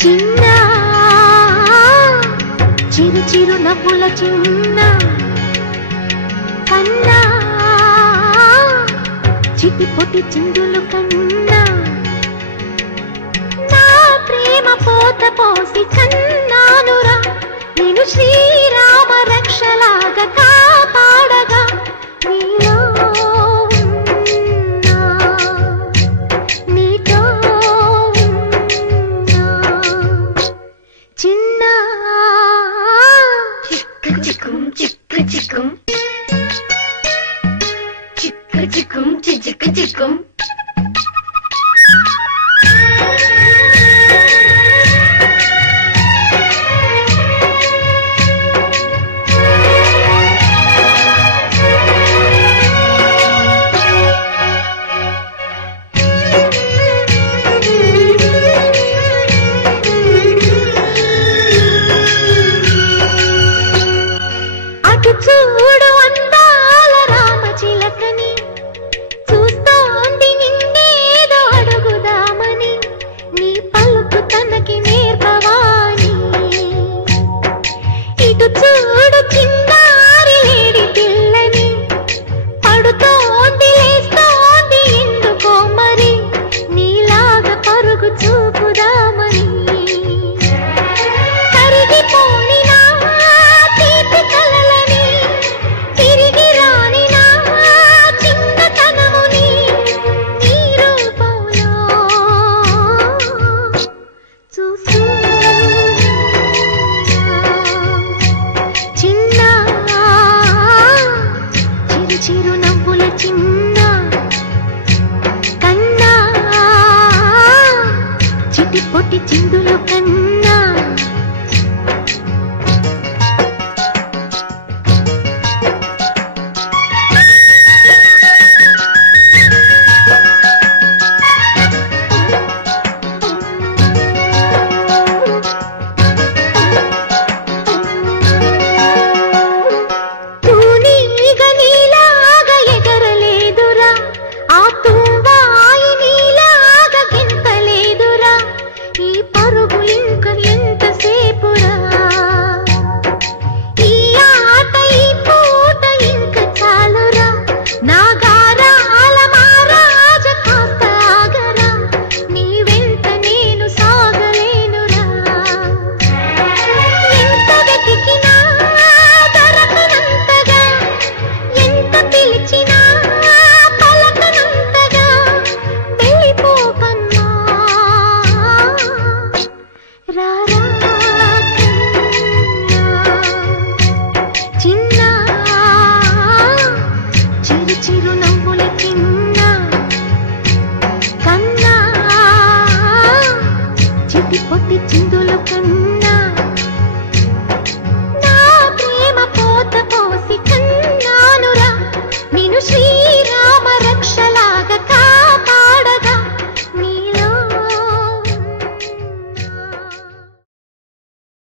చిన్న చిరు చిరు నవ్వుల చిన్న కన్నా చిటిపొటి చిందులు కన్నా నా ప్రేమ పోత పోసి కన్నానురా నేను శ్రీరామ రక్షలాగా కాపాడగా నీలో నీతో చిన్న చిక్కు చిక్కుం చిక్కు చిక్కుం చిక్కు చిక్కుం చిక్కు చిక్కుం చూడు అందాల రామచిలకని చూస్తోంది నిన్నేదో అడుగుదామని నీ పలుకు తనకి నేర్పవాని ఇటు చూడు చిన్నారి లేడి పిల్లని పడుతోంది లేస్తోంది ఎందుకో మరి నీలాగా పరుగు చూపుదామని చిరు నవ్వుల చిన్న కన్నా చిటిపొటి చిందుల కన్నా చిరు నవ్వుల చిన్న కన్నా చిటిపొటి చిందుల కన్నా